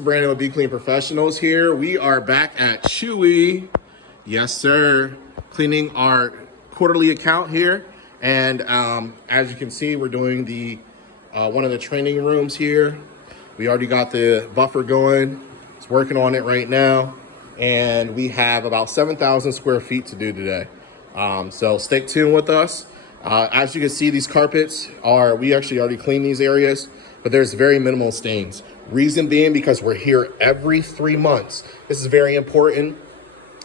is Brandon with Be Clean Professionals here. We are back at Chewy. Yes, sir. Cleaning our quarterly account here. And as you can see, we're doing the one of the training rooms here. We already got the buffer going. It's working on it right now. And we have about 7,000 square feet to do today. So stay tuned with us. As you can see, these carpets we actually already cleaned these areas, but there's very minimal stains. Reason being because we're here every 3 months. This is very important.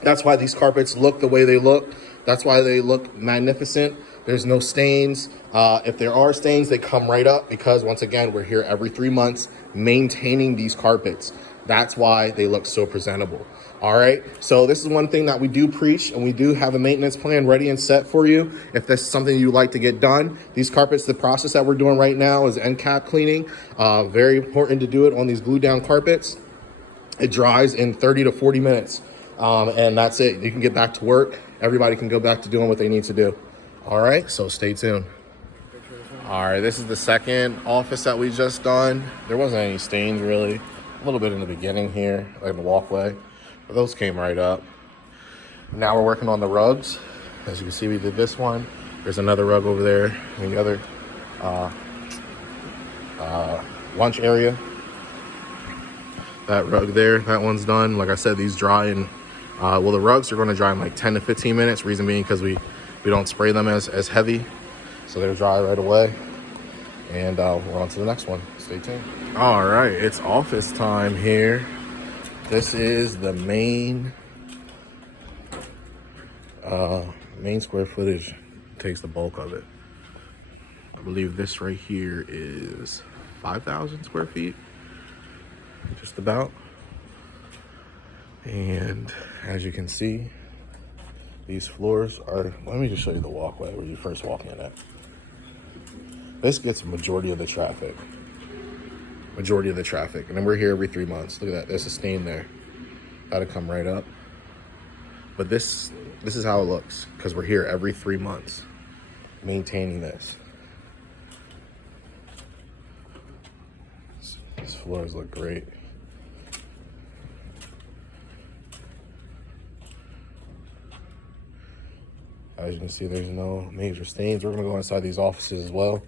That's why these carpets look the way they look. That's why they look magnificent. There's no stains. If there are stains, they come right up because once again, we're here every 3 months maintaining these carpets. That's why they look so presentable. All right, so this is one thing that we do preach, and we do have a maintenance plan ready and set for you if this is something you'd like to get done. These carpets, the process that we're doing right now is end cap cleaning. Very important to do it on these glue down carpets. It dries in 30 to 40 minutes, and that's it. You can get back to work. Everybody can go back to doing what they need to do. All right, so stay tuned. All right, this is the second office that we just done. There wasn't any stains really. A little bit in the beginning here, like the walkway. But those came right up. Now we're working on the rugs. As you can see, we did this one. There's another rug over there in the other lunch area. That rug there, that one's done. Like I said, these dry in, well, the rugs are gonna dry in like 10 to 15 minutes. Reason being because we don't spray them as heavy. So they're dry right away. And we're on to the next one. Stay tuned. All right, it's office time here. This is the main square footage. Takes the bulk of it. I believe this right here is 5,000 square feet, just about. And as you can see, these floors are, let me just show you the walkway where you first walk in at. This gets a majority of the traffic. And then we're here every 3 months. Look at that, there's a stain there. That'll come right up. But this is how it looks because we're here every 3 months maintaining this. These floors look great. As you can see, there's no major stains. We're gonna go inside these offices as well.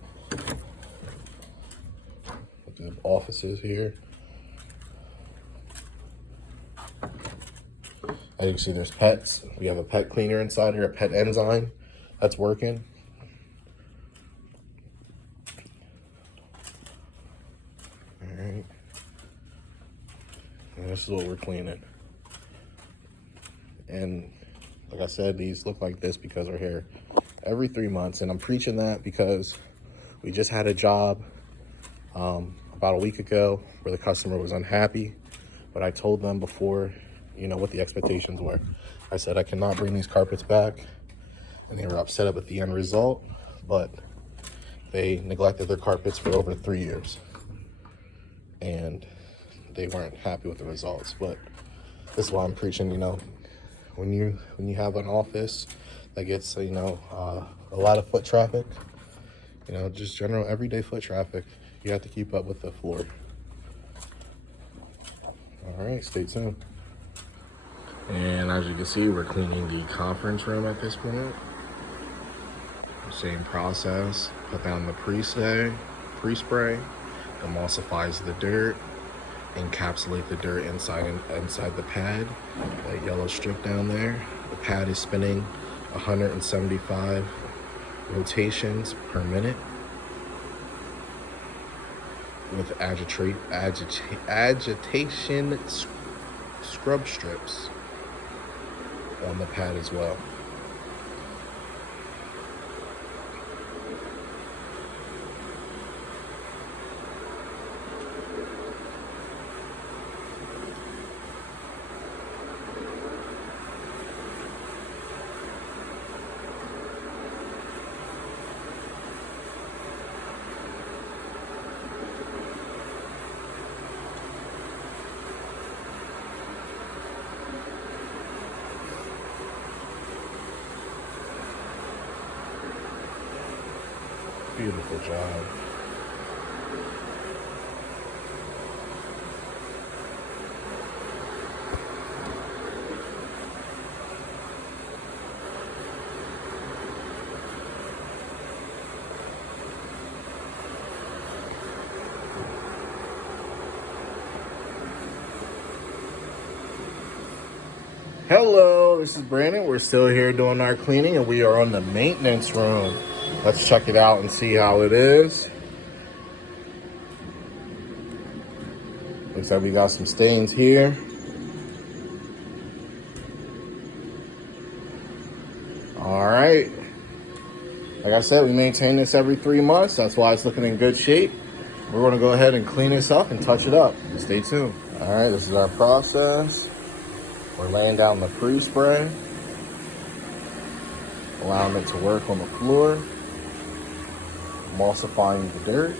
The offices here. As you can see, there's pets. We have a pet cleaner inside here, a pet enzyme that's working. All right. And this is what we're cleaning. And like I said, these look like this because we're here every 3 months. And I'm preaching that because we just had a job about a week ago where the customer was unhappy, but I told them before, you know, what the expectations were. I said I cannot bring these carpets back, and they were upset about the end result, but they neglected their carpets for over 3 years, and they weren't happy with the results. But this is why I'm preaching, you know, when you have an office that gets, you know, a lot of foot traffic, you know, just general everyday foot traffic, you have to keep up with the floor. All right, stay tuned. And as you can see, we're cleaning the conference room at this point. Same process. Put down the pre-spray, emulsifies the dirt, encapsulate the dirt inside the pad. That yellow strip down there. The pad is spinning 175 rotations per minute with agitation scrub strips on the pad as well. Beautiful job. Hello, this is Brandon. We're still here doing our cleaning and we are on the maintenance room. Let's check it out and see how it is. Looks like we got some stains here. All right. Like I said, we maintain this every 3 months. That's why it's looking in good shape. We're gonna go ahead and clean this up and touch it up. Stay tuned. All right, this is our process. We're laying down the pre-spray, allowing it to work on the floor, emulsifying the dirt.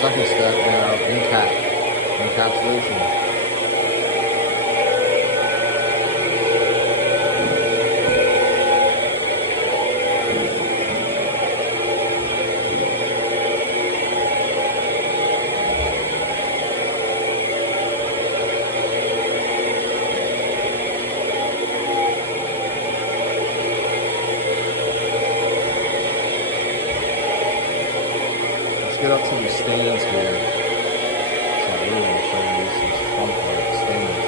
Second step now, encapsulation. Let's get up to the stains here. So I really want to show you this fun part, stains.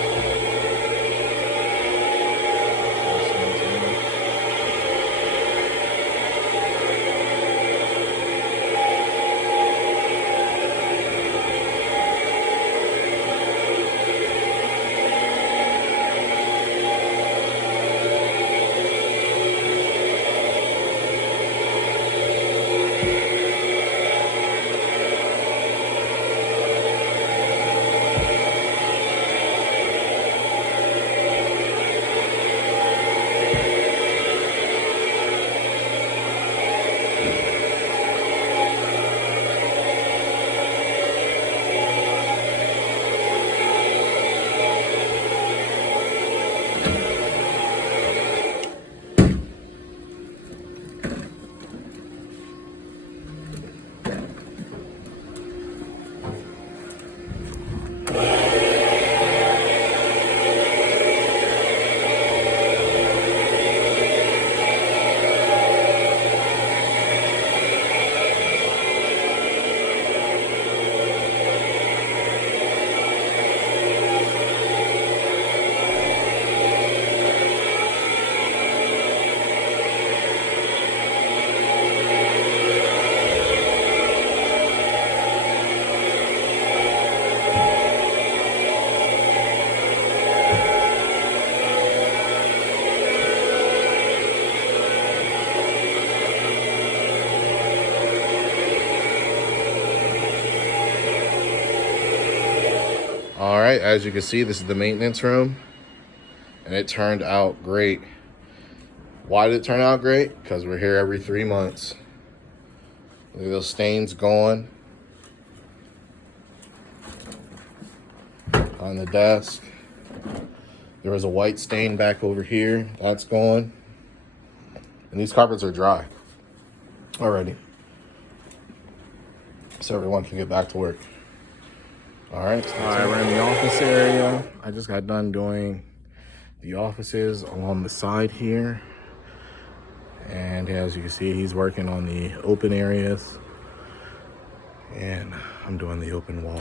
All right, as you can see, this is the maintenance room, and it turned out great. Why did it turn out great? Because we're here every 3 months. Look at those stains going on the desk. There was a white stain back over here. That's gone. And these carpets are dry already. So everyone can get back to work. All right, we're in the office area. I just got done doing the offices along the side here. And as you can see, he's working on the open areas. And I'm doing the open wall.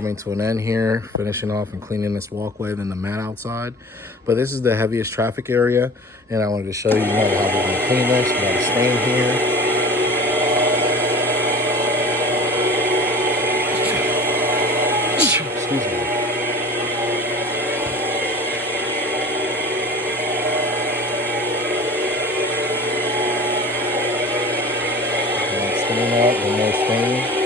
coming to an end here, finishing off and cleaning this walkway, then the mat outside. But this is the heaviest traffic area, and I wanted to show you, how we're gonna clean this. We got a stain here. Excuse me. Stain out, one more stain.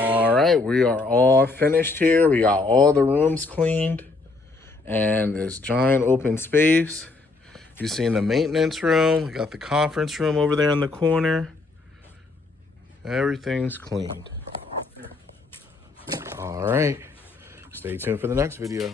All right, we are all finished here. We got all the rooms cleaned and this giant open space. You see in the maintenance room, we got the conference room over there in the corner. Everything's cleaned. All right, stay tuned for the next video.